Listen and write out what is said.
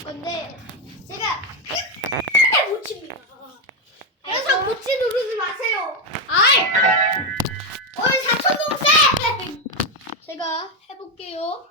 건데 제가 끝까지 못 칩니다. 그래서 고치 누르지 마세요. 아이! 어이 사촌 동생! 제가 해볼게요.